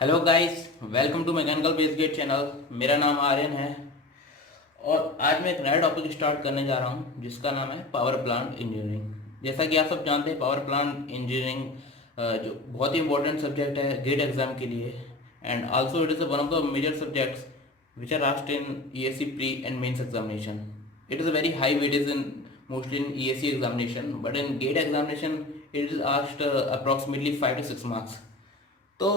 Hello guys, welcome to mechanical base GATE channel. मेरा नाम आर्यन है और आज मैं एक नया टॉपिक स्टार्ट करने जा रहा हूं जिसका नाम है पावर प्लांट इंजीनियरिंग। जैसा कि आप सब जानते हैं, पावर प्लांट इंजीनियरिंग जो बहुत ही इंपॉर्टेंट सब्जेक्ट है गेट एग्जाम के लिए, and also it is one of the major subjects which are asked in ESC pre and mains examination. It is a very high weightage in mostly in ESC examination, but in GATE examination it is asked approximately 5 to 6 marks. तो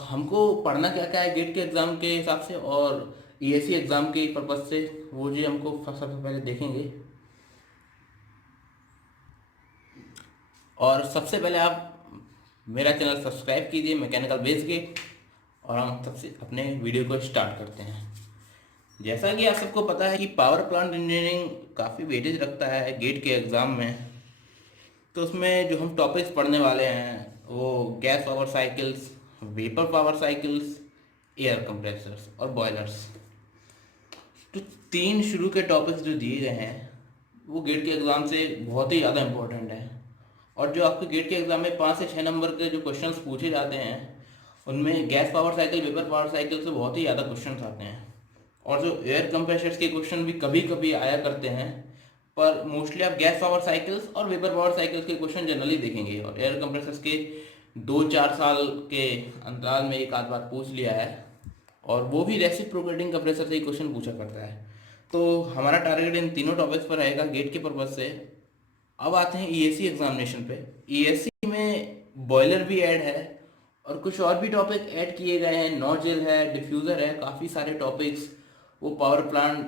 हमको पढ़ना क्या क्या है gate के exam के हिसाब से और ईएससी एग्ज़ाम के पर्पज़ से, वो जी हमको सबसे पहले देखेंगे। और सबसे पहले आप मेरा चैनल सब्सक्राइब कीजिए मैकेनिकल बेस गेट, और हम सबसे अपने वीडियो को स्टार्ट करते हैं। जैसा कि आप सबको पता है कि पावर प्लांट इंजीनियरिंग काफ़ी वेटेज रखता है गेट के एग्ज़ाम में। तो उसमें जो हम टॉपिक्स पढ़ने वाले हैं वो gas power cycles, vapour power cycles, air compressors और बॉयलर्स। तो तीन शुरू के टॉपिक्स जो दिए गए हैं वो गेट के एग्ज़ाम से बहुत ही ज़्यादा इम्पोर्टेंट है। और जो आपके गेट के एग्ज़ाम में 5 से 6 नंबर के जो क्वेश्चंस पूछे जाते हैं उनमें gas power cycle, vapour power cycle से बहुत ही ज़्यादा क्वेश्चंस आते हैं। और जो एयर कंप्रेशर्स के क्वेश्चन भी कभी कभी आया करते हैं, पर मोस्टली आप गैस पावर साइकिल्स और वेपर पावर साइकिल्स के क्वेश्चन जनरली देखेंगे। और एयर कंप्रेसर्स के 2-4 साल के अंतराल में एक आध बार पूछ लिया है, और वो भी रेसिप्रोकेटिंग कंप्रेसर से ही क्वेश्चन पूछा करता है। तो हमारा टारगेट इन तीनों टॉपिक्स पर रहेगा गेट के पर्पज से। अब आते हैं ईएससी एग्जामिनेशन पे। ईएससी में बॉयलर भी ऐड है और कुछ और भी टॉपिक ऐड किए गए हैं, नोजल है, डिफ्यूज़र है, काफ़ी सारे टॉपिक्स। वो पावर प्लांट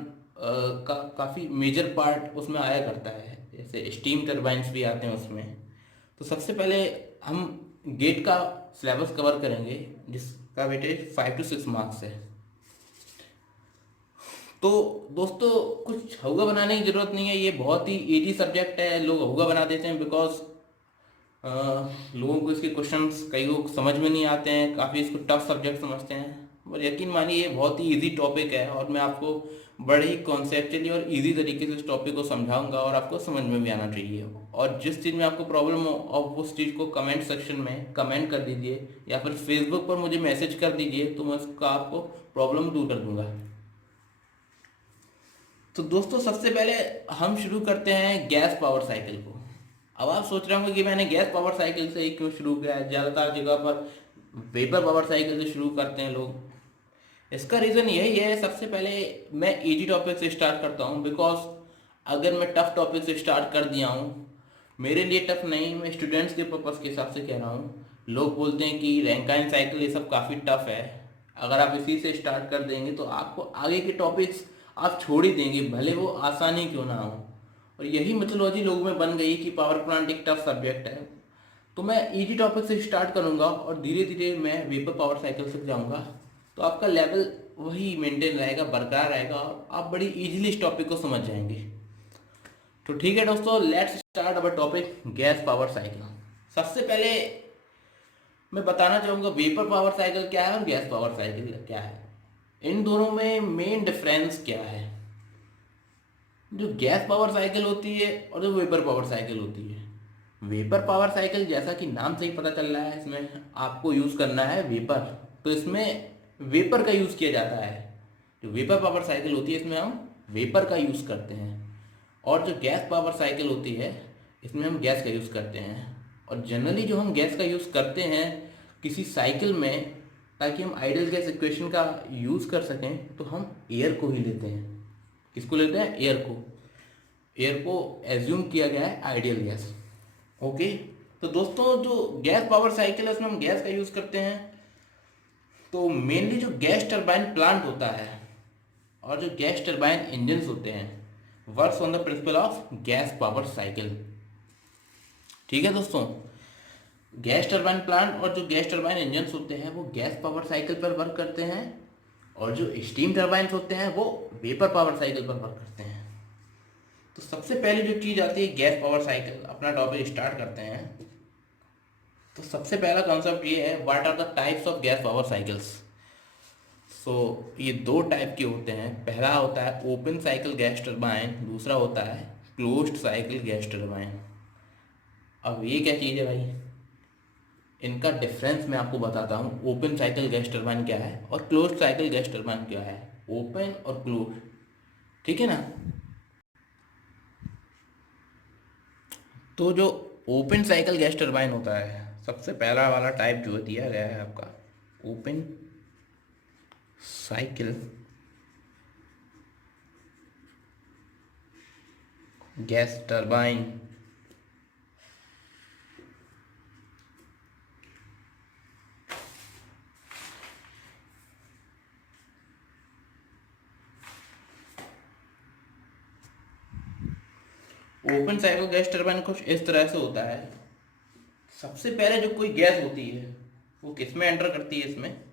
का काफ़ी मेजर पार्ट उसमें आया करता है, जैसे स्टीम टरबाइंस भी आते हैं उसमें। तो सबसे पहले हम गेट का सिलेबस कवर करेंगे जिसका वेटेज 5 to 6 मार्क्स है। तो दोस्तों, कुछ होगा बनाने की ज़रूरत नहीं है, ये बहुत ही इजी सब्जेक्ट है। लोग होगा बना देते हैं बिकॉज लोगों को इसके क्वेश्चंस कई लोग समझ में नहीं आते हैं, काफ़ी इसको टफ सब्जेक्ट समझते हैं। पर यकीन मानिए ये बहुत ही इजी टॉपिक है और मैं आपको बड़े ही कॉन्सेप्चुअली और इजी तरीके से इस टॉपिक को समझाऊंगा और आपको समझ में भी आना चाहिए। और जिस चीज़ में आपको प्रॉब्लम हो आप उस चीज़ को कमेंट सेक्शन में कमेंट कर दीजिए या फिर फेसबुक पर मुझे मैसेज कर दीजिए, तो मैं उसका आपको प्रॉब्लम दूर कर दूंगा। तो दोस्तों, सबसे पहले हम शुरू करते हैं गैस पावर साइकिल को। अब आप सोच रहे होंगे कि मैंने गैस पावर साइकिल से ही क्यों शुरू किया है, ज़्यादातर जगह पर वेपर पावर साइकिल से शुरू करते हैं लोग। इसका रीज़न यही है, सबसे पहले मैं इजी टॉपिक से स्टार्ट करता हूँ बिकॉज अगर मैं टफ टॉपिक से स्टार्ट कर दिया हूँ, मेरे लिए टफ नहीं, मैं स्टूडेंट्स के पर्पज़ के हिसाब से कह रहा हूँ। लोग बोलते हैं कि रैंकाइन साइकिल ये सब काफ़ी टफ है, अगर आप इसी से स्टार्ट कर देंगे तो आपको आगे के टॉपिक्स आप छोड़ ही देंगे, भले वो आसानी क्यों ना हो। और यही मेथोलॉजी लोगों में बन गई कि पावर प्लांट एक टफ सब्जेक्ट है। तो मैं इजी टॉपिक से स्टार्ट करूंगा और धीरे धीरे मैं वेपर पावर साइकिल तक जाऊंगा, तो आपका लेवल वही मेंटेन रहेगा, बरकरार रहेगा और आप बड़ी इजीली इस टॉपिक को समझ जाएंगे। तो ठीक है दोस्तों, let's start our topic gas power cycle. सबसे पहले मैं बताना चाहूँगा वेपर पावर साइकिल क्या है और गैस पावर साइकिल क्या है, इन दोनों में मेन डिफरेंस क्या है। जो गैस पावर साइकिल होती है और जो वेपर पावर साइकिल होती है, वेपर पावर साइकिल जैसा कि नाम से ही पता चल रहा है, इसमें आपको यूज़ करना है वेपर, तो इसमें वेपर का यूज़ किया जाता है। जो वेपर पावर साइकिल होती है इसमें हम वेपर का यूज़ करते हैं, और जो गैस पावर साइकिल होती है इसमें हम गैस का यूज़ करते हैं। और जनरली जो हम गैस का यूज़ करते हैं किसी साइकिल में, ताकि हम आइडियल गैस इक्वेशन का यूज़ कर सकें, तो हम एयर को ही लेते हैं। किसको लेते हैं? एयर को। एयर को एज्यूम किया गया है आइडियल गैस। ओके। तो दोस्तों, जो गैस पावर साइकिल है उसमें हम गैस का यूज़ करते हैं। तो मेनली जो गैस टरबाइन प्लांट होता है और जो गैस टरबाइन इंजन्स होते हैं works on the principle of gas power cycle. ठीक है दोस्तों, गैस टरबाइन प्लांट और जो गैस टरबाइन इंजन्स होते हैं वो गैस पावर साइकिल पर वर्क करते हैं, और जो स्टीम टरबाइंस होते हैं वो वेपर पावर साइकिल पर वर्क करते हैं। तो सबसे पहले जो चीज़ आती है गैस पावर साइकिल, अपना टॉपिक स्टार्ट करते हैं। तो सबसे पहला कॉन्सेप्ट ये है, what are the types of gas power cycles. So ये दो टाइप के होते हैं। पहला होता है ओपन साइकिल गैस टरबाइन, दूसरा होता है क्लोज्ड साइकिल गैस टरबाइन। अब ये क्या चीज़ है भाई? इनका डिफरेंस मैं आपको बताता हूँ। ओपन साइकिल गैस टरबाइन क्या है और क्लोज साइकिल गैस टरबाइन क्या है, ओपन और क्लोज, ठीक है ना। तो जो ओपन साइकिल गैस टरबाइन होता है, सबसे पहला वाला टाइप जो दिया गया है आपका, open cycle gas turbine. Open cycle gas turbine कुछ इस तरह से होता है। सबसे पहले जो कोई गैस होती है वो किस में एंटर करती है, इसमें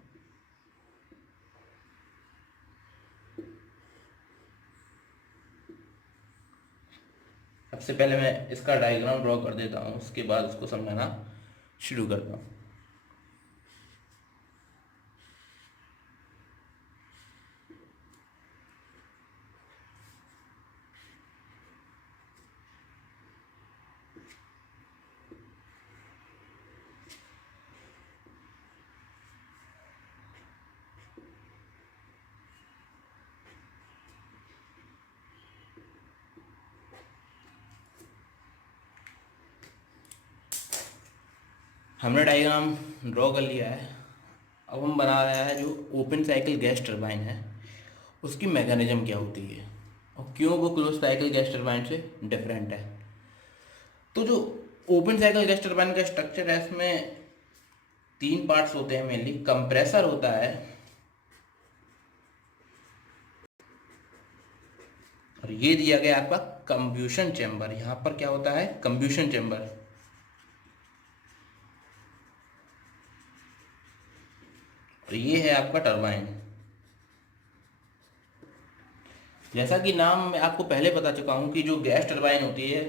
सबसे पहले मैं इसका डायग्राम ड्रॉ कर देता हूँ, उसके बाद उसको समझाना शुरू करता हूँ। हमने डायग्राम ड्रॉ कर लिया है। अब हम बना रहा है जो ओपन साइकिल गैस टरबाइन है उसकी मैकेनिज्म क्या होती है और क्यों वो क्लोज साइकिल गैस टरबाइन से डिफरेंट है। तो जो ओपन साइकिल गैस टरबाइन का स्ट्रक्चर है, इसमें तीन पार्ट्स होते हैं मेनली। कंप्रेसर होता है और ये दिया गया आपका कंब्यूशन चेंबर। यहाँ पर क्या होता है, कंब्यूशन चेंबर। और ये है आपका टरबाइन। जैसा कि नाम मैं आपको पहले बता चुका हूँ कि जो गैस टरबाइन होती है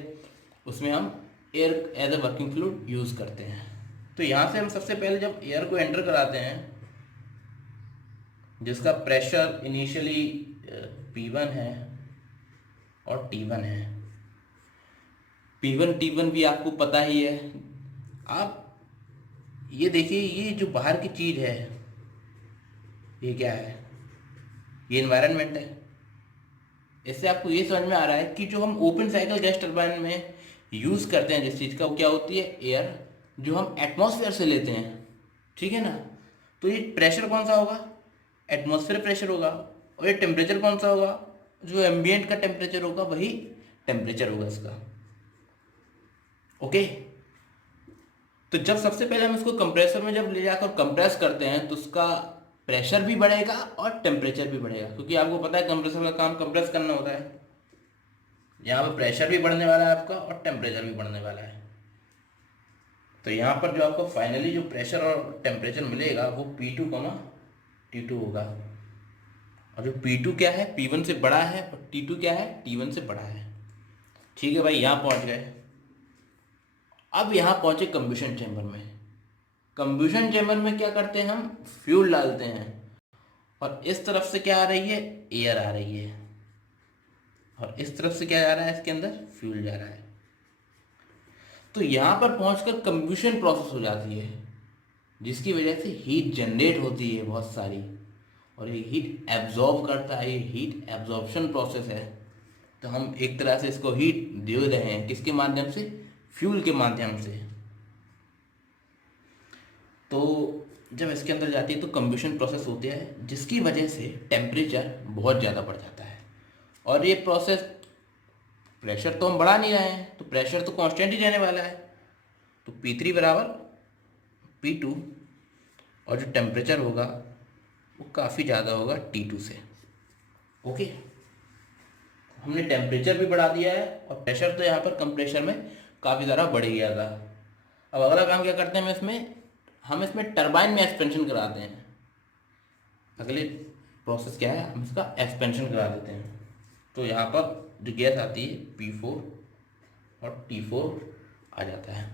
उसमें हम air as a working fluid use करते हैं। तो यहाँ से हम सबसे पहले जब एयर को एंटर कराते हैं, जिसका प्रेशर इनिशियली P1 है और T1 है। P1 T1 भी आपको पता ही है। आप ये देखिए, ये जो बाहर की चीज़ है ये क्या है, ये इन्वायरमेंट है। इससे आपको ये समझ में आ रहा है कि जो हम ओपन साइकिल गैस टरबाइन में यूज़ करते हैं जिस चीज़ का, वो क्या होती है, एयर, जो हम एटमॉस्फेयर से लेते हैं, ठीक है ना। तो ये प्रेशर कौन सा होगा, एटमॉस्फेयर प्रेशर होगा। और ये टेम्परेचर कौन सा होगा, जो एम्बियंट का टेम्परेचर होगा वही टेम्परेचर होगा इसका। ओके। तो जब सबसे पहले हम इसको कंप्रेसर में जब ले जाकर कंप्रेस करते हैं तो उसका प्रेशर भी बढ़ेगा और टेम्परेचर भी बढ़ेगा, क्योंकि आपको पता है कंप्रेसर का काम कंप्रेस करना होता है। यहाँ पर प्रेशर भी बढ़ने वाला है आपका और टेम्परेचर भी बढ़ने वाला है। तो यहाँ पर जो आपको फाइनली जो प्रेशर और टेम्परेचर मिलेगा वो P2, T2 होगा। और जो P2 क्या है, P1 से बड़ा है, और T2 क्या है, T1 से बड़ा है। ठीक है भाई, यहाँ पहुँच गए। अब यहाँ पहुँचे कंबशन चैम्बर में। कंबशन चैम्बर में क्या करते हैं, हम फ्यूल डालते हैं और इस तरफ से क्या आ रही है, एयर आ रही है, और इस तरफ से क्या जा रहा है, इसके अंदर फ्यूल जा रहा है। तो यहाँ पर पहुंचकर कंबशन प्रोसेस हो जाती है, जिसकी वजह से हीट जनरेट होती है बहुत सारी, और ये हीट एब्जॉर्ब करता है। ये हीट एब्जॉर्प्शन प्रोसेस है। तो हम एक तरह से इसको हीट दे रहे हैं, किसके माध्यम से, फ्यूल के माध्यम से। तो जब इसके अंदर जाती है तो कंबशन प्रोसेस होती है, जिसकी वजह से टेम्परेचर बहुत ज़्यादा बढ़ जाता है। और ये प्रोसेस, प्रेशर तो हम बढ़ा नहीं रहे हैं, तो प्रेशर तो कांस्टेंट ही रहने वाला है। तो P3 बराबर P2, और जो टेम्परेचर होगा वो काफ़ी ज़्यादा होगा T2 से। ओके, हमने टेम्परेचर भी बढ़ा दिया है और प्रेशर तो यहाँ पर कंप्रेशर में काफ़ी ज़्यादा बढ़ गया था। अब अगला काम क्या करते हैं, हम इसमें टरबाइन में एक्सपेंशन कराते हैं। अगले प्रोसेस क्या है, हम इसका एक्सपेंशन करा देते हैं। तो यहाँ पर जो गैस आती है P4 और T4 आ जाता है।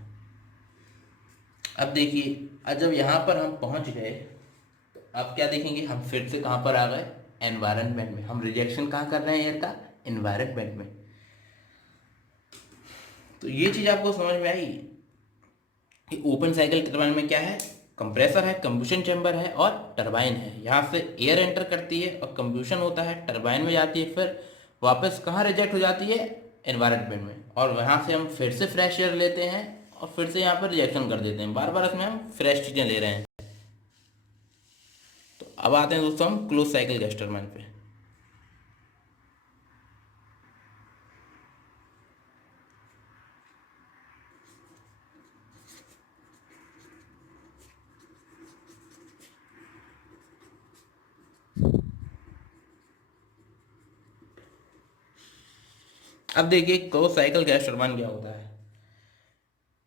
अब देखिए, अब जब यहाँ पर हम पहुँच गए तो अब क्या देखेंगे, हम फिर से कहाँ पर आ गए, एनवायरनमेंट में। हम रिजेक्शन कहाँ कर रहे हैं एयर का, एनवायरनमेंट में। तो ये चीज़ आपको समझ में आई ओपन साइकिल टरबाइन में क्या है, कंप्रेसर है, कंबुशन चैम्बर है और टरबाइन है। यहाँ से एयर एंटर करती है और कंबुशन होता है, टरबाइन में जाती है, फिर वापस कहाँ रिजेक्ट हो जाती है, एनवायरनमेंट में, और वहाँ से हम फिर से फ्रेश एयर लेते हैं और फिर से यहाँ पर रिजेक्शन कर देते हैं। बार बार इसमें हम फ्रेश चीज़ें ले रहे हैं। तो अब आते हैं दोस्तों हम क्लोज साइकिल गैस टरबाइन पे। अब देखिए क्लोज साइकिल गैस टरबाइन क्या होता है।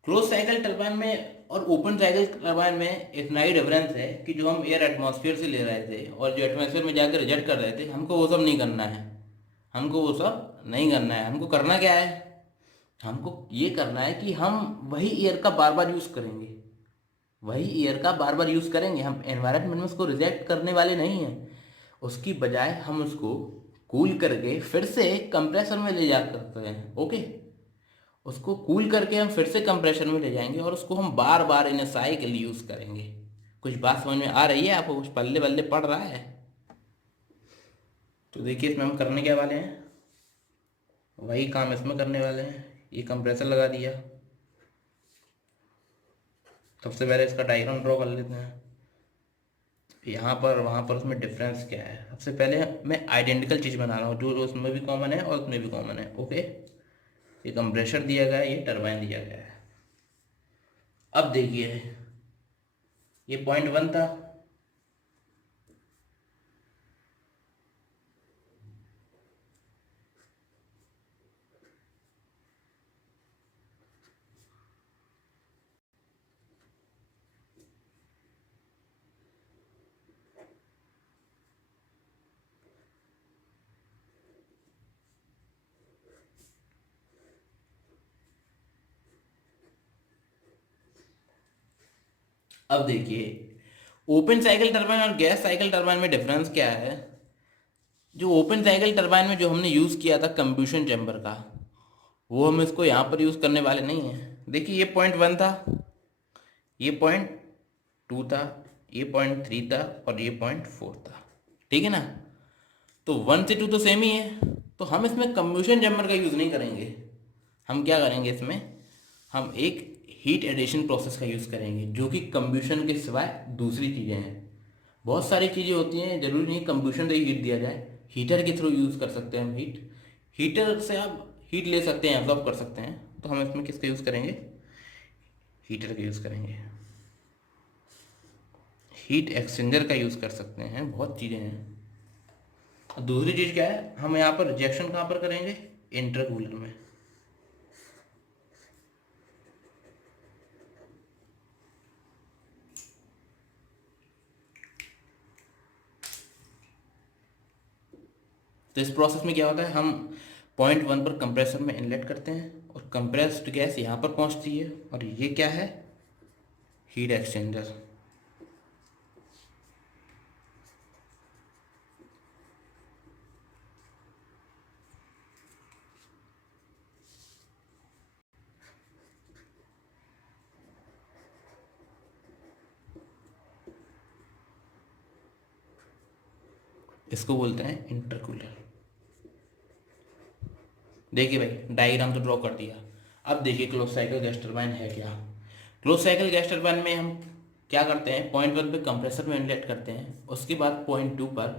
क्लोज साइकिल टरबाइन में और ओपन साइकिल टरबाइन में इतना ही डिफरेंस है कि जो हम एयर एटमॉस्फेयर से ले रहे थे और जो एटमॉस्फेयर में जाकर रिजेक्ट कर रहे थे, हमको वो सब नहीं करना है। हमको वो सब नहीं करना है। हमको करना क्या है, हमको ये करना है कि हम वही एयर का बार बार यूज़ करेंगे, वही एयर का बार बार यूज़ करेंगे। हम एनवायरनमेंट में उसको रिजेक्ट करने वाले नहीं हैं। उसकी बजाय हम उसको कूल करके फिर से कंप्रेसर में ले जा सकते हैं। ओके, उसको कूल करके हम फिर से कंप्रेशन में ले जाएंगे और उसको हम बार बार इन साइकिल यूज़ करेंगे। कुछ बात समझ में आ रही है आपको, कुछ पल्ले बल्ले पड़ रहा है? तो देखिए इसमें हम करने क्या वाले हैं, वही काम इसमें करने वाले हैं। ये कंप्रेसर लगा दिया। सबसे पहले इसका डायग्राम ड्रॉ कर लेते हैं। यहाँ पर वहाँ पर उसमें डिफरेंस क्या है। सबसे पहले मैं आइडेंटिकल चीज़ बना रहा हूँ, जो उसमें भी कॉमन है और उसमें भी कॉमन है। ओके, ये कंप्रेसर दिया गया है, ये टरबाइन दिया गया है। अब देखिए ये पॉइंट 1 था, अब देखिए ओपन साइकिल टरबाइन और गैस साइकिल टरबाइन में डिफरेंस क्या है। जो ओपन साइकिल टरबाइन में जो हमने यूज़ किया था कंबुशन चैम्बर का, वो हम इसको यहाँ पर यूज़ करने वाले नहीं हैं। देखिए ये पॉइंट 1 था, ये पॉइंट 2 था, ये पॉइंट 3 था और ये पॉइंट 4 था। ठीक है ना, तो 1 से 2 तो सेम ही है। तो हम इसमें कंबुशन चैम्बर का यूज़ नहीं करेंगे। हम क्या करेंगे इसमें, हम एक हीट एडिशन प्रोसेस का यूज़ करेंगे, जो कि कंबुशन के सिवाय दूसरी चीज़ें हैं। बहुत सारी चीज़ें होती हैं, ज़रूरी नहीं कंबुशन से ही हीट दिया जाए। हीटर के थ्रू यूज़ कर सकते हैं हम हीट, हीटर से आप हीट ले सकते हैं, एब्जॉर्ब कर सकते हैं। तो हम इसमें किसका यूज़ करेंगे, हीटर का यूज़ करेंगे। हीट एक्सचेंजर का यूज़ कर सकते हैं, बहुत चीज़ें हैं। और दूसरी चीज़ क्या है, हम यहाँ पर रिजेक्शन कहाँ पर करेंगे, इंटरकूलर में। तो इस प्रोसेस में क्या होता है, हम पॉइंट 1 पर कंप्रेसर में इनलेट करते हैं और कंप्रेस्ड गैस यहाँ पर पहुँचती है, और ये क्या है, हीट एक्सचेंजर। इसको बोलते हैं इंटरकूलर। देखिए भाई डायग्राम तो ड्रॉ कर दिया। अब देखिए क्लोज साइकिल गैस टरबाइन है क्या। क्लोज साइकिल गैस टरबाइन में हम क्या करते हैं, पॉइंट 1 पे कंप्रेसर में इनलेट करते हैं, उसके बाद पॉइंट 2 पर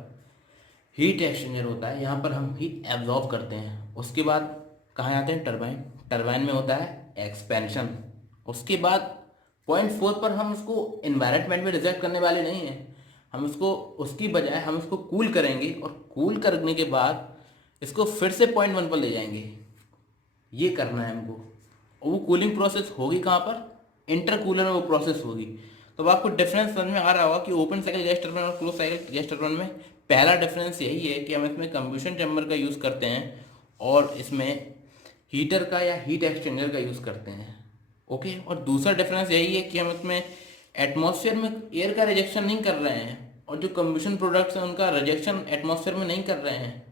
हीट एक्सचेंजर होता है, यहाँ पर हम हीट एब्जॉर्ब करते हैं। उसके बाद कहाँ जाते हैं, टरबाइन। टरबाइन में होता है एक्सपेंशन। उसके बाद पॉइंट 4 पर हम उसको इन्वायरमेंट में रिजेक्ट करने वाले नहीं हैं। हम उसको, उसकी बजाय हम इसको कूल करेंगे और कूल करने के बाद इसको फिर से पॉइंट 1 पर ले जाएंगे। ये करना है हमको। और वो कूलिंग प्रोसेस होगी कहाँ पर, इंटरकूलर में वो प्रोसेस होगी। तो अब आपको डिफरेंस समझ में आ रहा होगा कि ओपन साइकिल गैस टरबाइन और क्लोज साइकिल गैस टरबाइन में पहला डिफरेंस यही है कि हम इसमें कंबुशन चैम्बर का यूज़ करते हैं और इसमें हीटर का या हीट एक्सचेंजर का यूज़ करते हैं। ओके, और दूसरा डिफरेंस यही है कि हम इसमें एटमॉस्फेयर में एयर का रिजेक्शन नहीं कर रहे हैं, और जो कंबुशन प्रोडक्ट्स हैं उनका रिजेक्शन एटमॉस्फेयर में नहीं कर रहे हैं।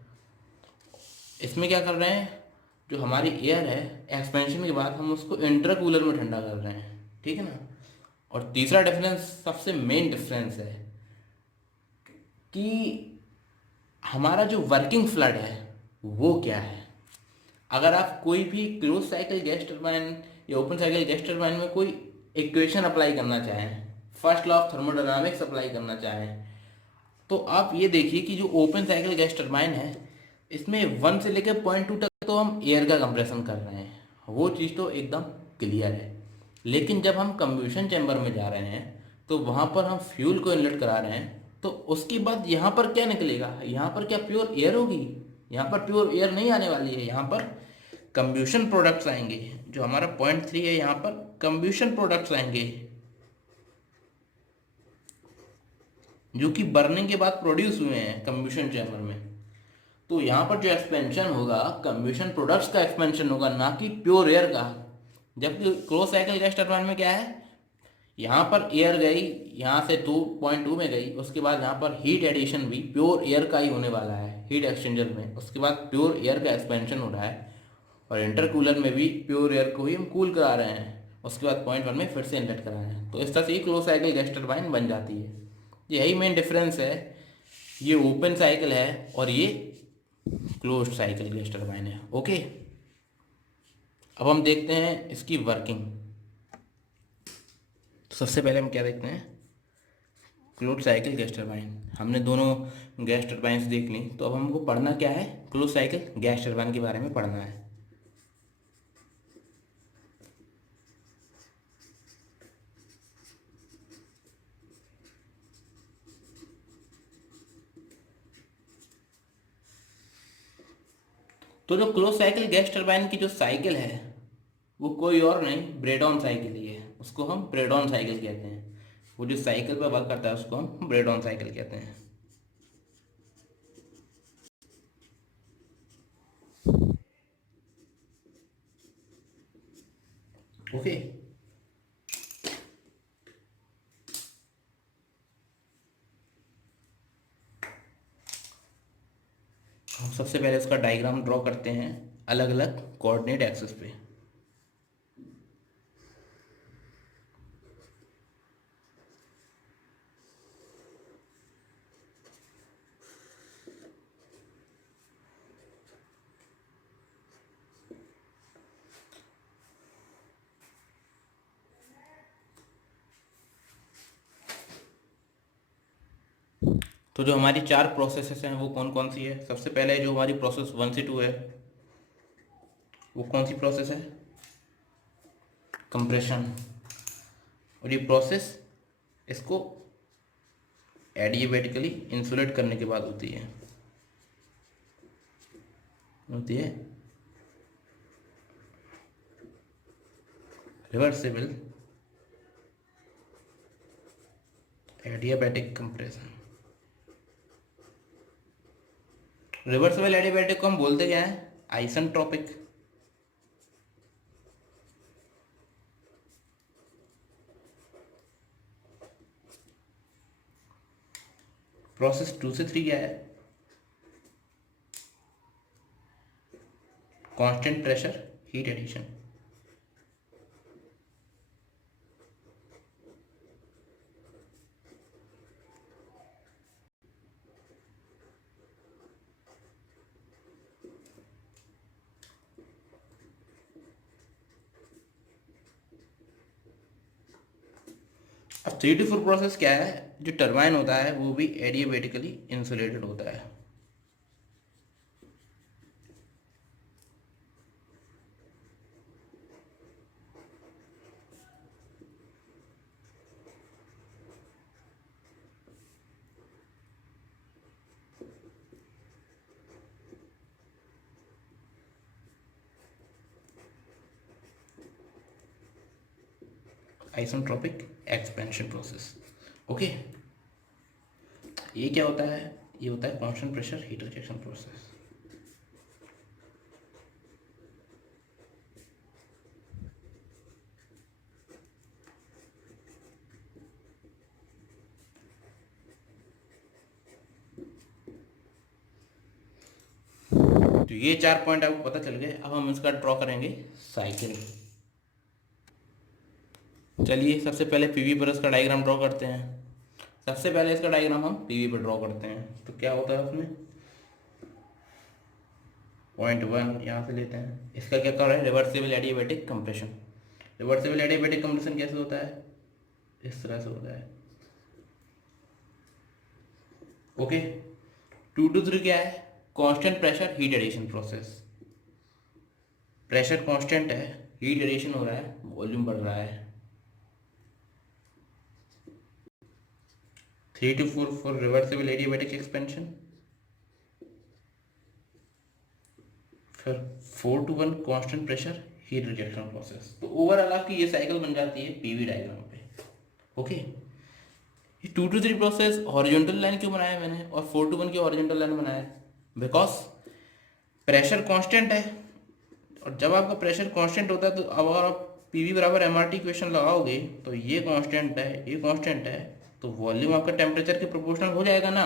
इसमें क्या कर रहे हैं, जो हमारी एयर है एक्सपेंशन के बाद हम उसको इंटरकूलर में ठंडा कर रहे हैं। ठीक है ना। और तीसरा डिफरेंस, सबसे मेन डिफरेंस है कि हमारा जो वर्किंग फ्लड है वो क्या है। अगर आप कोई भी क्लोज साइकिल गैस टरबाइन या ओपन साइकिल गैस टरबाइन में कोई इक्वेशन अप्लाई करना चाहें, first law of thermodynamics apply करना चाहें, तो आप ये देखिए कि जो ओपन साइकिल गैस टरबाइन है इसमें 1 से लेकर 0.2 तक तो हम एयर का कंप्रेशन कर रहे हैं, वो चीज़ तो एकदम क्लियर है। लेकिन जब हम कंबशन चैम्बर में जा रहे हैं तो वहाँ पर हम फ्यूल को इनलेट करा रहे हैं, तो उसके बाद यहाँ पर क्या निकलेगा, यहाँ पर क्या प्योर एयर होगी? यहाँ पर प्योर एयर नहीं आने वाली है, यहाँ पर कंबशन प्रोडक्ट्स आएंगे। जो हमारा 0.3 है यहाँ पर कंबशन प्रोडक्ट्स आएंगे जो कि बर्निंग के बाद प्रोड्यूस हुए हैं कंबशन चैम्बर में। तो यहाँ पर जो एक्सपेंशन होगा कंबशन प्रोडक्ट्स का एक्सपेंशन होगा, ना कि प्योर एयर का। जबकि क्लोज साइकिल गैस टरबाइन में क्या है, यहाँ पर एयर गई, यहाँ से 2.2 में गई, उसके बाद यहाँ पर हीट एडिशन भी प्योर एयर का ही होने वाला है हीट एक्सचेंजर में, उसके बाद प्योर एयर का एक्सपेंशन हो रहा है। और इंटरकूलर में भी प्योर एयर को ही हम कूल करा रहे हैं, उसके बाद 0.1 में फिर से इनलेट करा रहे हैं। तो इस तरह से क्लोज साइकिल गैस टरबाइन बन जाती है। यही मेन डिफरेंस है, ये ओपन साइकिल है और ये क्लोज साइकिल गैस टरबाइन है। ओके, अब हम देखते हैं इसकी वर्किंग। तो सबसे पहले हम क्या देखते हैं, क्लोज साइकिल गैस टरबाइन। हमने दोनों गैस टरबाइंस देख ली, तो अब हमको पढ़ना क्या है, क्लोज साइकिल गैस टरबाइन के बारे में पढ़ना है। तो जो क्लोज साइकिल गैस टरबाइन की जो साइकिल है वो कोई और नहीं, ब्रेडॉन साइकिल ही है। उसको हम ब्रेडॉन साइकिल कहते हैं। वो जो साइकिल पर वर्क करता है उसको हम ब्रेडॉन साइकिल कहते हैं। ओके, हम सबसे पहले इसका डायग्राम ड्रॉ करते हैं अलग अलग कोऑर्डिनेट एक्सिस पे। तो जो हमारी 4 प्रोसेसेस हैं वो कौन कौन सी है। सबसे पहले जो हमारी प्रोसेस 1 से 2 है वो कौन सी प्रोसेस है, कंप्रेशन। और ये प्रोसेस इसको एडियाबैटिकली इंसुलेट करने के बाद होती है reversible adiabatic compression. Reversible adiabatic को हम बोलते क्या है, आइसेंट्रोपिक। प्रोसेस 2 से 3 क्या है, कांस्टेंट प्रेशर हीट एडिशन। अब 3 to 4 प्रोसेस क्या है, जो टरबाइन होता है वो भी एडियाबैटिकली इंसुलेटेड होता है। Isentropic expansion process. ओके, ये क्या होता है, ये होता है constant pressure heat rejection process. तो ये 4 पॉइंट आपको पता चल गए। अब हम इसका ड्रॉ करेंगे साइकिल। चलिए सबसे पहले पीवी पर इसका डायग्राम ड्रॉ करते हैं। सबसे पहले इसका डायग्राम हम पीवी पर ड्रॉ करते हैं। तो क्या होता है उसमें, पॉइंट 1 यहाँ से लेते हैं। इसका क्या कर रहा है, reversible adiabatic compression. Reversible adiabatic compression कैसे होता है, इस तरह से होता है। ओके, 2 to 3 क्या है, constant pressure heat addition process. Pressure constant है, हीट एडिशन हो रहा है, वॉल्यूम बढ़ रहा है। 3 to 4 for reversible adiabatic expansion, फिर 4 to 1 constant pressure heat rejection process. तो ओवरऑल आपकी ये साइकिल बन जाती है पीवी डायग्राम पे। ओके, ये 2 to 3 प्रोसेस हॉरिजॉन्टल लाइन क्यों बनाया मैंने और 4 to 1 क्यों हॉरिजॉन्टल लाइन बनाया, बिकॉज प्रेशर कांस्टेंट है। और जब आपका प्रेशर कांस्टेंट होता है तो अब अगर आप पीवी बराबर एमआरटी इक्वेशन लगाओगे तो ये कांस्टेंट है, ये कांस्टेंट है, तो वॉल्यूम आपका टेम्परेचर के प्रोपोर्शनल हो जाएगा ना।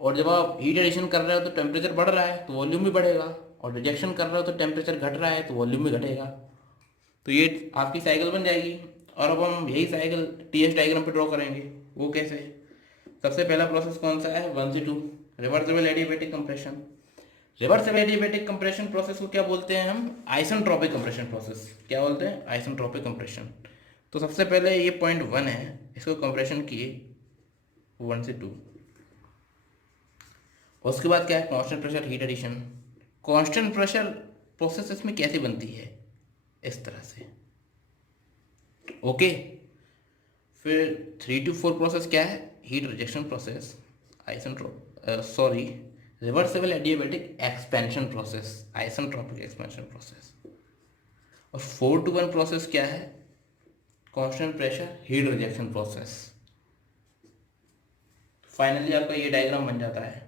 और जब आप हीट एडिशन कर रहे हो तो टेम्परेचर बढ़ रहा है तो वॉल्यूम भी बढ़ेगा, और रिजेक्शन कर रहे हो तो टेम्परेचर घट रहा है तो वॉल्यूम भी घटेगा। तो ये आपकी साइकिल बन जाएगी। और अब हम यही साइकिल टीएस डायग्राम पे ड्रॉ करेंगे। वो कैसे, सबसे पहला प्रोसेस कौन सा है, 1 से 2 reversible adiabatic compression. Reversible adiabatic compression process को क्या बोलते हैं हम, आइसेंट्रोपिक कंप्रेशन प्रोसेस। क्या बोलते हैं, आइसेंट्रोपिक कंप्रेशन। तो सबसे पहले ये पॉइंट 1 है, इसको कंप्रेशन किए 1 से 2। उसके बाद क्या है, constant pressure heat addition. Constant pressure process इसमें कैसे बनती है, इस तरह से। ओके, फिर 3 to 4 प्रोसेस क्या है, heat rejection process, reversible adiabatic expansion process, isentropic expansion process. और 4 to 1 प्रोसेस क्या है, constant pressure heat rejection process. Finally आपका ये डायग्राम बन जाता है।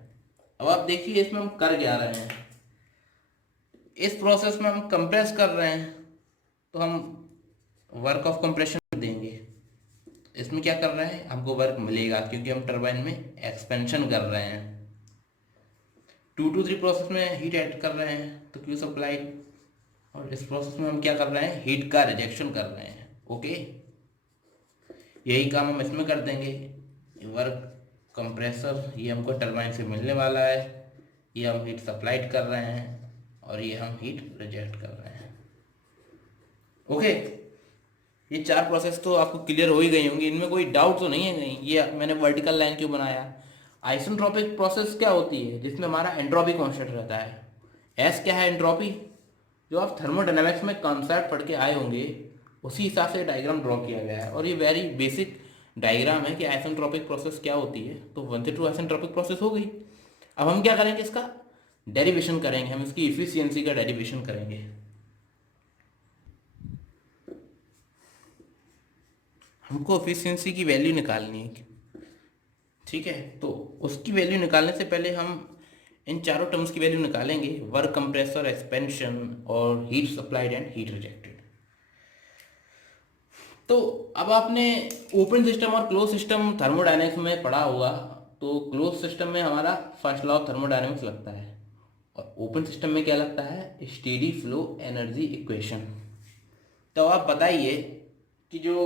अब आप देखिए इसमें हम कर क्या रहे हैं, इस प्रोसेस में हम कंप्रेस कर रहे हैं तो हम वर्क ऑफ कंप्रेशन देंगे। इसमें क्या कर रहे हैं, हमको वर्क मिलेगा क्योंकि हम टरबाइन में एक्सपेंशन कर रहे हैं। 2 to 3 प्रोसेस में हीट ऐड कर रहे हैं तो क्यू सप्लाइड, और इस प्रोसेस में हम क्या कर रहे हैं, हीट का रिजेक्शन कर रहे हैं। ओके, यही काम हम इसमें कर देंगे। वर्क कंप्रेसर ये हमको टरबाइन से मिलने वाला है, ये हम हीट सप्लाइड कर रहे हैं और ये हम हीट रिजेक्ट कर रहे हैं। ओके, ये 4 प्रोसेस तो आपको क्लियर हो ही गई होंगी, इनमें कोई डाउट तो नहीं है कहीं। ये मैंने वर्टिकल लाइन क्यों बनाया, आइसेंट्रोपिक प्रोसेस क्या होती है, जिसमें हमारा एंट्रोपी कांस्टेंट रहता है। एस क्या है, एंट्रोपी। जो आप थर्मोडायनामिक्स में कॉन्सेप्ट पढ़ के आए होंगे उसी हिसाब से डायग्राम ड्रॉ किया गया है, और ये वेरी बेसिक डायग्राम है कि आइसेंट्रोपिक प्रोसेस क्या होती है। तो 1 से 2 आइसेंट्रोपिक प्रोसेस हो गई। अब हम क्या करेंगे, इसका डेरिवेशन करेंगे, हम इसकी इफिशियंसी का डेरिवेशन करेंगे। हमको एफिशिएंसी की वैल्यू निकालनी है, ठीक है। तो उसकी वैल्यू निकालने से पहले हम इन चारों टर्म्स की वैल्यू निकालेंगे, वर्क कंप्रेसर, एक्सपेंशन और heat supplied and heat rejected. तो अब आपने ओपन सिस्टम और क्लोज सिस्टम थर्मोडायनेमिक्स में पढ़ा होगा। तो क्लोज सिस्टम में हमारा फर्स्ट लॉ ऑफ थर्मोडायनेमिक्स लगता है, और ओपन सिस्टम में क्या लगता है, स्टेडी फ्लो एनर्जी इक्वेशन। तो आप बताइए कि जो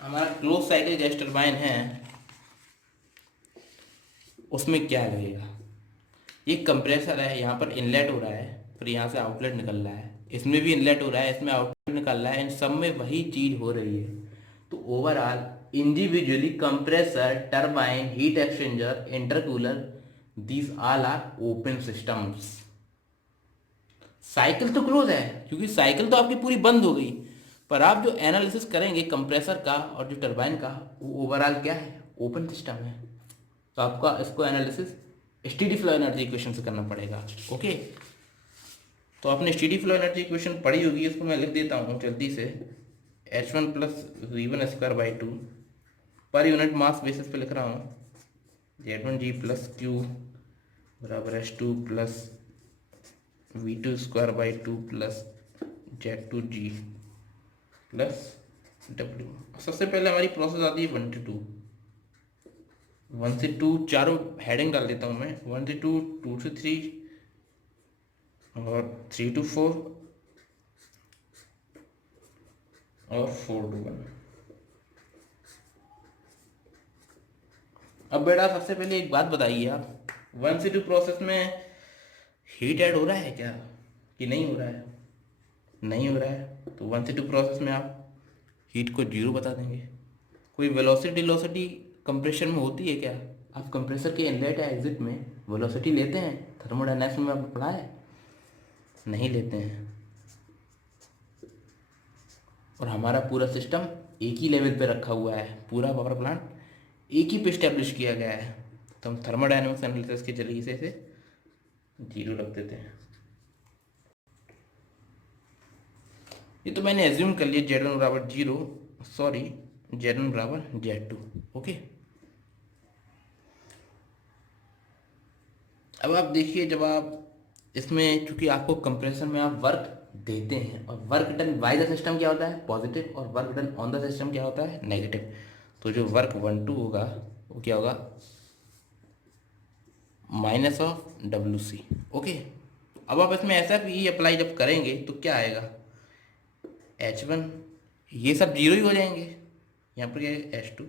हमारा क्लोज साइकिल गैस टरबाइन है उसमें क्या लगेगा। ये कंप्रेसर है, यहाँ पर इनलेट हो रहा है, फिर यहाँ से आउटलेट निकल रहा है, इसमें भी इनलेट हो रहा है, इसमें आउटलेट निकल रहा है, इन सब में वही चीज़ हो रही है। तो overall individually compressor, turbine, heat exchanger, intercooler, these all are open systems. Cycle तो क्लोज है क्योंकि साइकिल तो आपकी पूरी बंद हो गई, पर आप जो एनालिसिस करेंगे कंप्रेसर का और जो टरबाइन का, वो ओवरऑल क्या है, ओपन सिस्टम है। तो आपका इसको analysis steady flow energy equation से करना पड़ेगा। ओके, तो आपने स्टेडी फ्लो एनर्जी इक्वेशन पढ़ी होगी, इसको मैं लिख देता हूँ जल्दी से। H1 plus V1² 2 per unit mass basis पे लिख रहा हूँ, Z1G प्लस Q बराबर H2 plus V2² 2 plus Z2G plus W। सबसे पहले हमारी प्रोसेस आती है 1 से 2। 1 से 2 चारों हेडिंग डाल देता हूँ मैं, 1 से 2, 2 से 3 और 3 to 4 और 4 to 1। अब बेटा सबसे पहले एक बात बताइए आप, 1C2 प्रोसेस में हीट ऐड हो रहा है क्या कि नहीं हो रहा है? नहीं हो रहा है, तो 1C2 प्रोसेस में आप हीट को जीरो बता देंगे। कोई वेलोसिटी डिलोसिटी कंप्रेशन में होती है क्या? आप कंप्रेसर के इनलेट या एग्जिट में वेलोसिटी लेते हैं? थर्मोडायनेमिक्स में आपने पढ़ा है? नहीं लेते हैं। और हमारा पूरा सिस्टम एक ही लेवल पे रखा हुआ है, पूरा पावर प्लांट एक ही पे स्टैब्लिश किया गया है, तो हम थर्मोडायनेमिक्स एनालिसिस के जरिए से इसे जीरो रख देते हैं। ये तो मैंने एज्यूम कर लिया Z1 बराबर जीरो, सॉरी Z1 बराबर Z2। ओके, अब आप देखिए, जब आप इसमें, चूंकि आपको कंप्रेशन में आप वर्क देते हैं और work done by the system क्या होता है? पॉजिटिव, और work done on the system क्या होता है? नेगेटिव। तो जो वर्क 1 2 होगा वो क्या होगा? Minus of WC। ओके, अब आप इसमें ऐसा भी अप्लाई जब करेंगे तो क्या आएगा? H1, ये सब जीरो ही हो जाएंगे। यहाँ पर क्या है? H2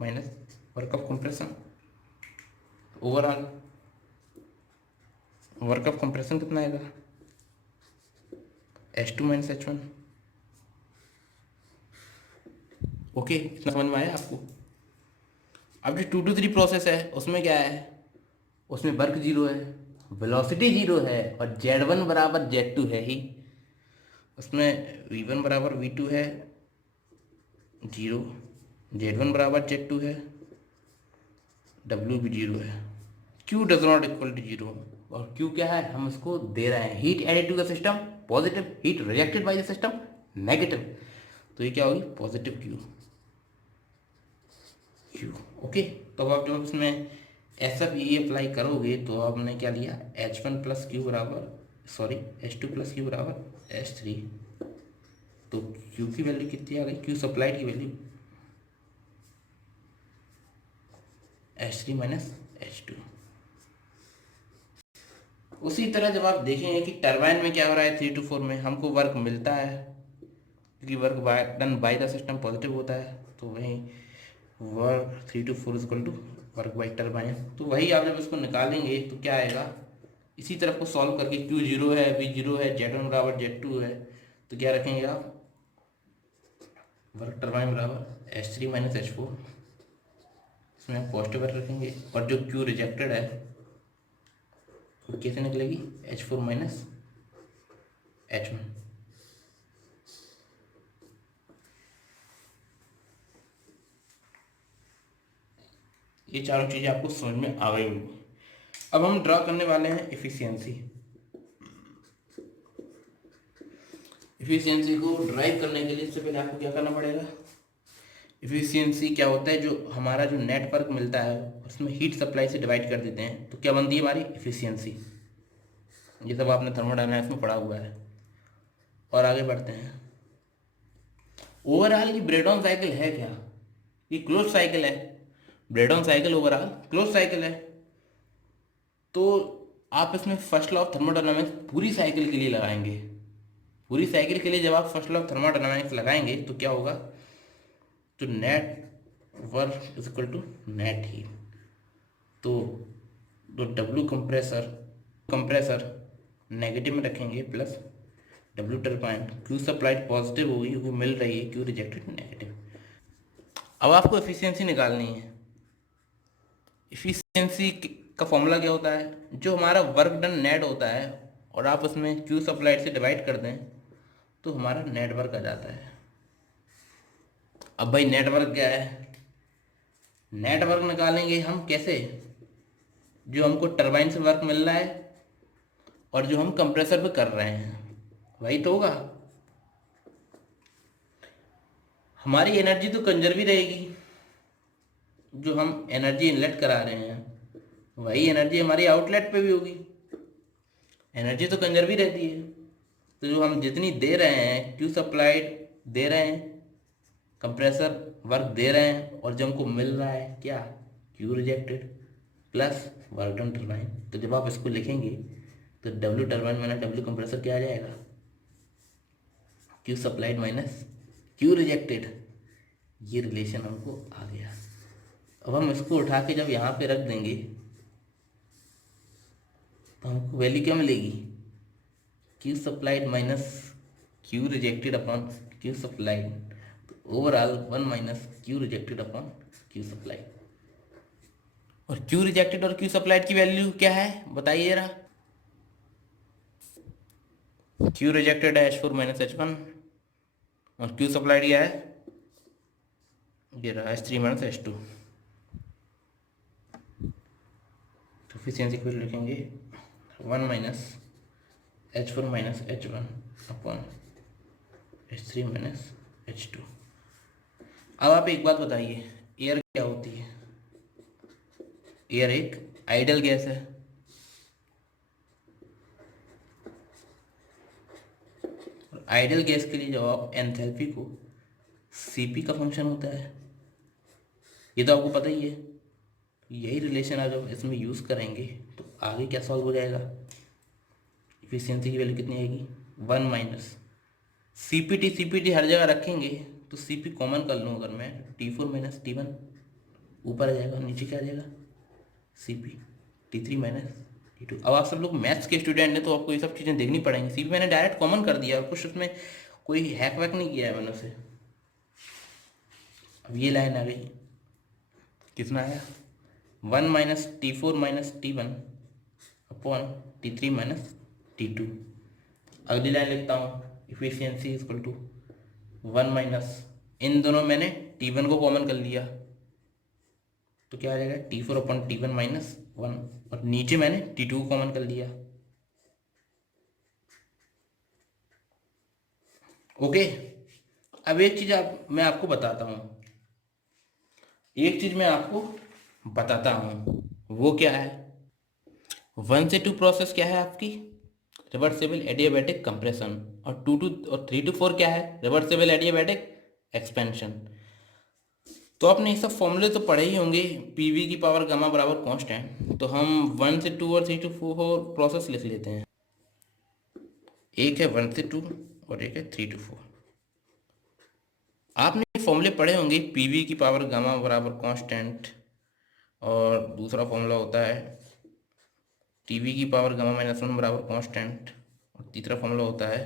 minus work of compression. Overall work of compression कितना आएगा? H2 minus H1। ओके, इतना समझ में आया आपको? अब जो 2 to 3 प्रोसेस है उसमें क्या है? उसमें वर्क जीरो है, वेलोसिटी जीरो है, और Z1 बराबर Z2 है ही। उसमें V1 बराबर V2 है जीरो, Z1 बराबर Z2 है, W भी जीरो है, Q does not equal to zero. और Q क्या है? हम उसको दे रहे हैं heat added to the system positive, heat rejected by the system negative, तो ये क्या होगी? Positive Q। ओके, तो अब आप जब इसमें ऐसा भी अप्लाई करोगे तो आपने क्या लिया? H1 प्लस क्यू बराबर, सॉरी H2 प्लस क्यू बराबर H3। तो Q की वैल्यू कितनी आ गई? Q सप्लाइड की वैल्यू H3 माइनस H2। उसी तरह जब आप देखेंगे कि टरबाइन में क्या हो रहा है, 3 to 4 में हमको वर्क मिलता है, क्योंकि work done by the system positive होता है, तो वहीं work 3 to 4 equal to work by turbine. तो वही आप जब इसको निकालेंगे तो क्या आएगा? इसी तरफ को सॉल्व करके Q जीरो है, V जीरो है, Z1 बराबर Z2 है, तो क्या रखेंगे आप? वर्क टरबाइन बराबर H3 माइनस H4, इसमें आप पॉजिटिव वर्क रखेंगे, और जो Q रिजेक्टेड है वो कैसे निकलेगी? H4 minus H1। ये चारों चीज़ें आपको समझ में आ गई होंगी। अब हम ड्रा करने वाले हैं इफिशियंसी। इफिशियंसी को ड्राइव करने के लिए सबसे पहले आपको क्या करना पड़ेगा? इफिशियंसी क्या होता है? जो हमारा जो नेटवर्क मिलता है उसमें हीट सप्लाई से डिवाइड कर देते हैं, तो क्या बनती है हमारी इफिशियंसी। ये सब आपने थर्मोडायनामिक्स में पढ़ा हुआ है। और आगे बढ़ते हैं। ओवरऑल ये ब्रेडॉन साइकिल है क्या? ये क्लोज साइकिल है। ब्रेडॉन साइकिल ओवरऑल क्लोज साइकिल है। तो आप इसमें फर्स्ट लॉ ऑफ थर्मोडायनामिक्स पूरी साइकिल के लिए लगाएंगे। पूरी साइकिल के लिए जब आप फर्स्ट लॉ ऑफ थर्मोडायनामिक्स लगाएंगे तो क्या होगा? तो net work is equal to net heat. तो W कंप्रेसर कंप्रेसर नेगेटिव में रखेंगे plus W turbine, Q supplied positive होगी क्योंकि मिल रही है, Q रिजेक्टेड नेगेटिव। अब आपको एफिशिएंसी निकालनी है। एफिशिएंसी का फॉर्मूला क्या होता है? जो हमारा वर्क डन नेट होता है और आप उसमें Q सप्लाइड से डिवाइड कर दें तो हमारा नेटवर्क आ जाता है। अब भाई नेटवर्क क्या है? नेटवर्क निकालेंगे हम कैसे? जो हमको टरबाइन से वर्क मिल रहा है और जो हम कंप्रेसर पे कर रहे हैं वही तो होगा। हमारी एनर्जी तो कंजर्व ही रहेगी। जो हम एनर्जी इनलेट करा रहे हैं वही एनर्जी हमारी आउटलेट पे भी होगी। एनर्जी तो कंजर्व ही रहती है। तो जो हम जितनी दे रहे हैं, Q सप्लाइड दे रहे हैं, कंप्रेसर वर्क दे रहे हैं, और जो हमको मिल रहा है क्या? Q rejected plus work done turbine. तो जब आप इसको लिखेंगे तो W turbine minus W compressor क्या आ जाएगा? Q supplied minus Q rejected. ये रिलेशन हमको आ गया। अब हम इसको उठा के जब यहाँ पे रख देंगे तो हमको वैल्यू क्या मिलेगी, Q supplied minus Q rejected upon Q supplied, तो overall 1 minus Q rejected upon Q supplied. और क्यू रिजेक्टेड और क्यू सप्लाइड की वैल्यू क्या है बताइए जरा। क्यू रिजेक्टेड है H4 माइनस H1 और क्यू सप्लाइड क्या है, ये रहा H3 माइनस H2। तो एफिशिएंसी को लिखेंगे 1 minus H4 minus H1 upon H3 minus H2। अब आप एक बात बताइए, एयर क्या होती है? एयर एक आइडल गैस है, और आइडल गैस के लिए जब आप एंथैल्पी को सीपी का फंक्शन होता है, ये तो आपको पता ही है। यही रिलेशन आप जब इसमें यूज़ करेंगे तो आगे क्या सॉल्व हो जाएगा, इफिशियंसी की वैल्यू कितनी आएगी 1 माइनस सीपीटी हर जगह रखेंगे तो सीपी कॉमन कर लूँ अगर मैं, T4 माइनस T1 ऊपर आ जाएगा, नीचे क्या आ जाएगा सीपी T3 माइनस T2। अब आप सब लोग मैथ्स के स्टूडेंट हैं तो आपको ये सब चीज़ें देखनी पड़ेंगी। सीपी मैंने डायरेक्ट कॉमन कर दिया और कुछ उसमें कोई हैक वैक नहीं किया है मैंने उसे। अब ये लाइन आ गई, कितना आया 1 minus T4 minus T1 upon T3 minus T2। अगली लाइन लिखता हूँ, इफिशियंसी इक्वल टू 1 माइनस, इन दोनों मैंने T1 को कॉमन कर लिया तो क्या आ जाएगा T4 अपॉन T1 माइनस 1, और नीचे मैंने T2 को कॉमन कर लिया। ओके, अब एक चीज़ मैं आपको बताता हूँ, एक चीज़ मैं आपको बताता हूँ, वो क्या है 1 से 2 प्रोसेस क्या है आपकी रिवर्सिबल एडियाबैटिक कंप्रेशन, और 3 to 4 क्या है रिवर्सिबल एडियाबैटिक एक्सपेंशन। तो आपने ये सब फॉर्मूले तो पढ़े ही होंगे, पीवी की पावर गामा बराबर कांस्टेंट। तो हम 1 से 2 और 3 to 4 प्रोसेस लिख लेते हैं, एक है 1 से 2 और एक है 3 to 4। आपने फॉर्मूले पढ़े होंगे, पीवी की पावर गामा बराबर कांस्टेंट, और दूसरा फॉर्मूला होता है टीवी की पावर गामा माइनस 1 बराबर कांस्टेंट, और तीसरा फॉर्मूला होता है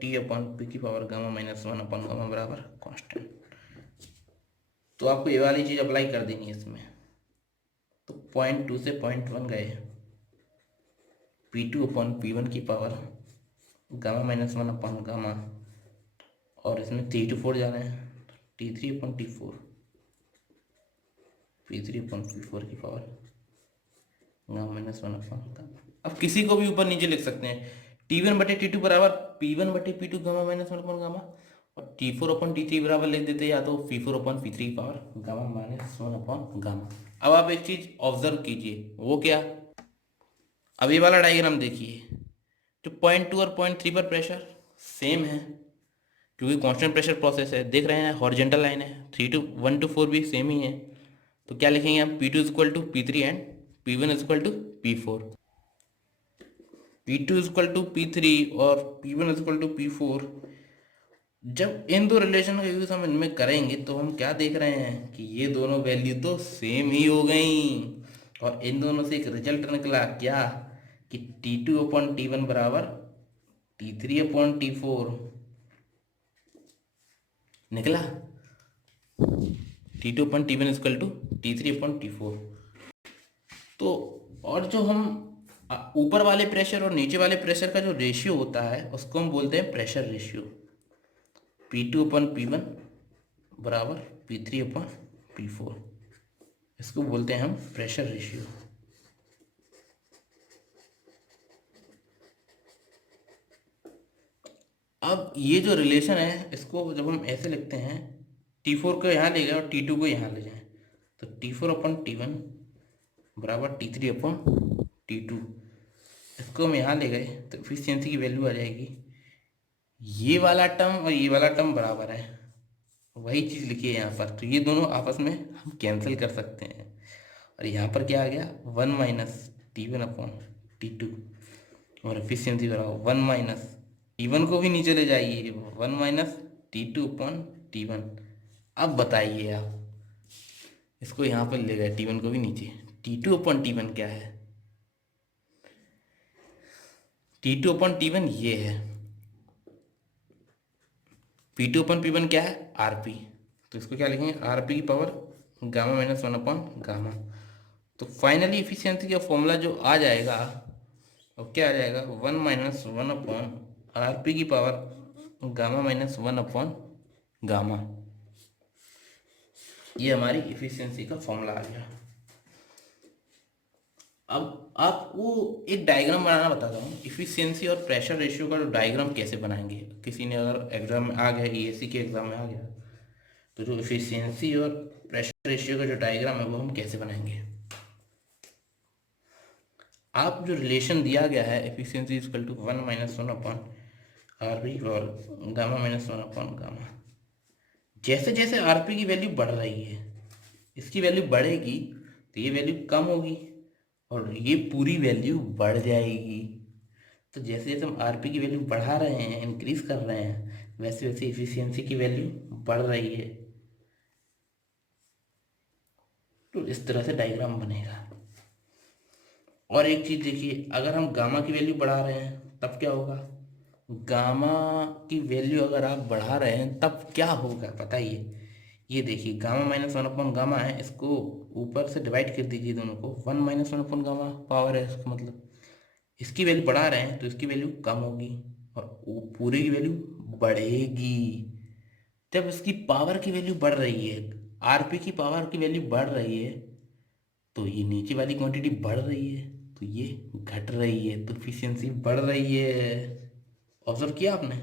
टी अपॉन पी की power gamma minus 1 upon gamma बराबर कांस्टेंट। तो आपको ये वाली चीज़ अप्लाई कर देनी है इसमें। तो 0.2 से 0.1 गए, P2 अपॉन P1 की power gamma minus 1 upon gamma, और इसमें 3 to 4 जाना है, T3 upon T4, P3 upon P4 की power gamma minus 1 upon gamma. अब किसी को भी ऊपर नीचे लिख सकते हैं, T1 बटे T2 बराबर P1 बटे P2 gamma minus 1 upon gamma, और T4 अपॉन T3 बराबर लिख देते या तो P4 अपॉन P3 की power gamma minus 1 upon gamma. अब आप एक चीज़ ऑब्जर्व कीजिए, वो क्या, अब ये वाला डायग्राम देखिए, जो 0.2 और 0.3 पर प्रेशर सेम है क्योंकि कांस्टेंट प्रेशर प्रोसेस है, देख रहे हैं हॉरिजॉन्टल लाइन है, 1 to 4 भी सेम ही है। तो क्या लिखेंगे हम, P2 equal to P3 and P1 equal to P4। P2 equal to P3 और P1 इक्वल टू P4। जब इन दो रिलेशन का यूज हम इनमें करेंगे तो हम क्या देख रहे हैं कि ये दोनों वैल्यू तो सेम ही हो गई, और इन दोनों से एक रिजल्ट निकला क्या कि T2 अपॉन T1 बराबर T3 अपॉन T4 निकला, T2 upon T1 equal to T3 upon T4। तो और जो हम ऊपर वाले प्रेशर और नीचे वाले प्रेशर का जो रेशियो होता है उसको हम बोलते हैं pressure ratio, P2 upon P1 बराबर P3 अपॉन P4, इसको बोलते हैं हम प्रेशर रेशियो। अब ये जो रिलेशन है इसको जब हम ऐसे लिखते हैं, T4 को यहाँ ले गए और T2 को यहाँ ले जाएं, तो T4 अपॉन T1 बराबर T3 अपॉन T2, इसको हम यहाँ ले गए तो एफिशिएंसी की वैल्यू आ जाएगी, ये वाला टर्म और ये वाला टर्म बराबर है, वही चीज़ लिखी है यहाँ पर, तो ये दोनों आपस में हम कैंसिल कर सकते हैं, और यहाँ पर क्या आ गया 1 माइनस T1 अपॉन T2, और एफिशिएंसी बराबर 1 माइनस T1 को भी नीचे ले जाइए, 1 - T2/T1। अब बताइए आप, इसको यहाँ पर ले गए T1 को भी नीचे। T2/T1 क्या है? T2/T1 ये है। P2/P1 क्या है? RP। तो इसको क्या लिखेंगे? RP की पावर गामा माइनस 1/गामा। तो फाइनली इफिशियंसी का फॉर्मूला जो आ जाएगा वो क्या आ जाएगा? 1 - 1/RP की पावर गामा माइनस 1/गामा। ये हमारी इफिशियंसी का फॉर्मूला आ गया। अब आपको एक डायग्राम बनाना बताता हूँ, इफिशियंसी और प्रेशर रेशियो का जो डायग्राम कैसे बनाएंगे। किसी ने अगर एग्जाम में आ गया, EAC के एग्जाम में आ गया, तो जो इफिशियंसी और प्रेशर रेशियो का जो डायग्राम है वो हम कैसे बनाएंगे। आप जो रिलेशन दिया गया है, एफिशिएंसी इक्वल टू 1 - 1/RP और गामा माइनस 1/गामा। जैसे जैसे RP की वैल्यू बढ़ रही है, इसकी वैल्यू बढ़ेगी तो ये वैल्यू कम होगी और ये पूरी वैल्यू बढ़ जाएगी। तो जैसे जैसे हम RP की वैल्यू बढ़ा रहे हैं, इंक्रीज कर रहे हैं, वैसे वैसे इफिशियंसी की वैल्यू बढ़ रही है। तो इस तरह से डायग्राम बनेगा। और एक चीज देखिए, अगर हम गामा की वैल्यू बढ़ा रहे हैं तब क्या होगा? गामा की वैल्यू अगर आप बढ़ा रहे हैं तब क्या होगा बताइए। ये देखिए, गामा माइनस 1/गामा है, इसको ऊपर से डिवाइड कर दीजिए दोनों को। 1 - 1/गामा पावर है, इसका मतलब इसकी वैल्यू बढ़ा रहे हैं तो इसकी वैल्यू कम होगी और वो पूरे की वैल्यू बढ़ेगी। जब इसकी पावर की वैल्यू बढ़ रही है, RP की पावर की वैल्यू बढ़ रही है, तो ये नीचे वाली क्वांटिटी बढ़ रही है तो ये घट रही है, तो इफिशियंसी बढ़ रही है। ऑब्जर्व किया आपने?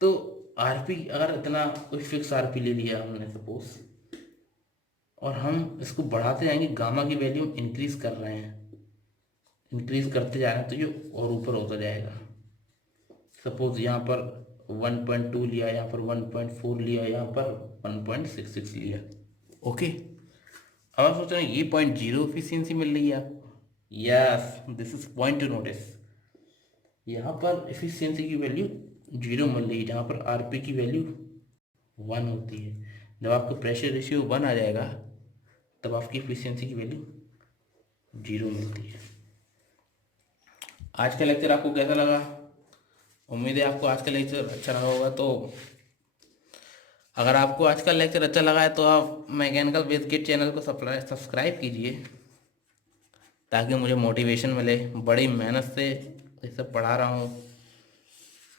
तो RP अगर इतना कोई फिक्स RP ले लिया हमने सपोज, और हम इसको बढ़ाते जाएंगे, गामा की वैल्यू इंक्रीज कर रहे हैं, इंक्रीज करते जा रहे हैं, तो ये और ऊपर होता जाएगा। सपोज यहाँ पर 1.2 लिया, यहाँ पर 1.4 लिया, यहाँ पर 1.66 लिया। ओके, अब आप सोच रहे हैं ये 0.0 एफिशिएंसी मिल रही है आपको। Yes, this is point two notice. यहाँ पर एफिशिएंसी की वैल्यू 0 मिल रही है, जहाँ पर RP की वैल्यू 1 होती है। जब आपका प्रेशर रेशियो 1 आ जाएगा तब आपकी एफिशिएंसी की वैल्यू 0 मिलती है। आज का लेक्चर आपको कैसा लगा? उम्मीद है आपको आज का लेक्चर अच्छा लगा होगा। तो अगर आपको आज का लेक्चर अच्छा लगा है तो आप मैकेनिकल बेस किट चैनल को सब्सक्राइब कीजिए, ताकि मुझे मोटिवेशन मिले। बड़ी मेहनत से ये सब पढ़ा रहा हूँ,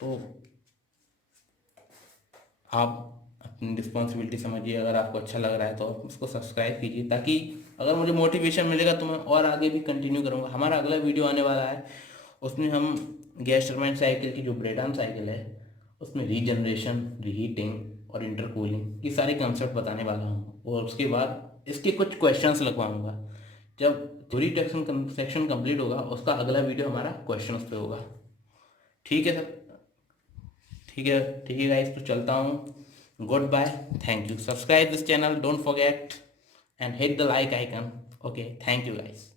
तो आप अपनी रिस्पॉन्सिबिलिटी समझिए। अगर आपको अच्छा लग रहा है तो आप उसको सब्सक्राइब कीजिए, ताकि अगर मुझे मोटिवेशन मिलेगा तो मैं और आगे भी कंटिन्यू करूँगा। हमारा अगला वीडियो आने वाला है, उसमें हम गैस टरबाइन साइकिल की जो ब्रेटन साइकिल है उसमें रीजनरेशन, रीहीटिंग और इंटरकूलिंग ये सारे कंसेप्ट बताने वाला हूँ। और उसके बाद इसके कुछ क्वेश्चंस लगवाऊंगा। जब थ्योरी सेक्शन कंप्लीट होगा उसका अगला वीडियो हमारा क्वेश्चंस पे होगा। ठीक है सर? ठीक है गाइस, तो चलता हूँ। Good bye, thank you. Subscribe this channel, don't forget and hit the like icon. Okay, thank you guys.